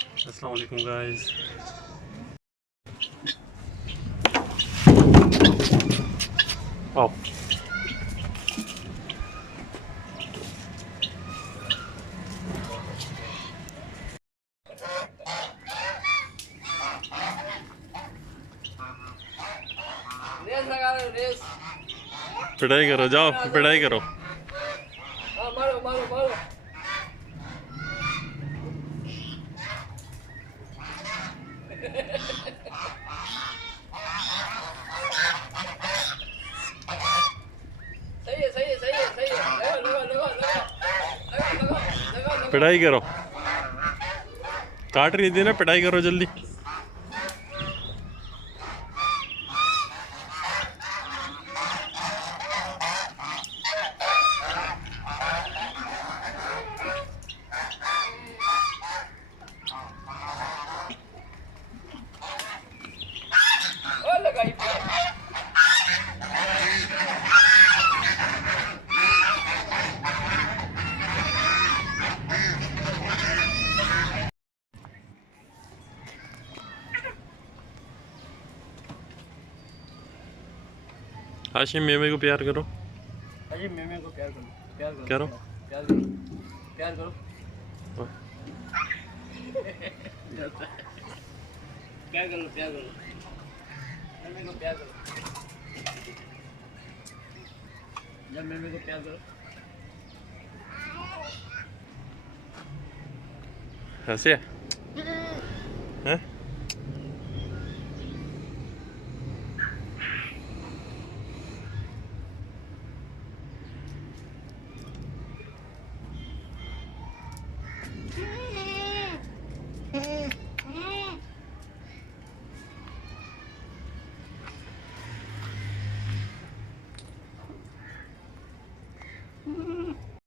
अस्सलाम वालेकुम गाइस। आओ रेस लगा रहे रेस। पिटाई करो, जाओ पिटाई करो। हाँ मारो मारो मारो। सही है सही है सही है सही है। लगा लगा लगा लगा लगा लगा लगा लगा। पिटाई करो, काट रही थी ना, पिटाई करो जल्दी। और लगाई। हाशिम मेमे को प्यार करो। अजी मेमे को प्यार करो, प्यार करो, करो। प्यार करो, प्यार करो। प्यार करो, प्यार करो, मेमे को प्यार करो। जब मेमे को प्यार करो। हंसे हैं?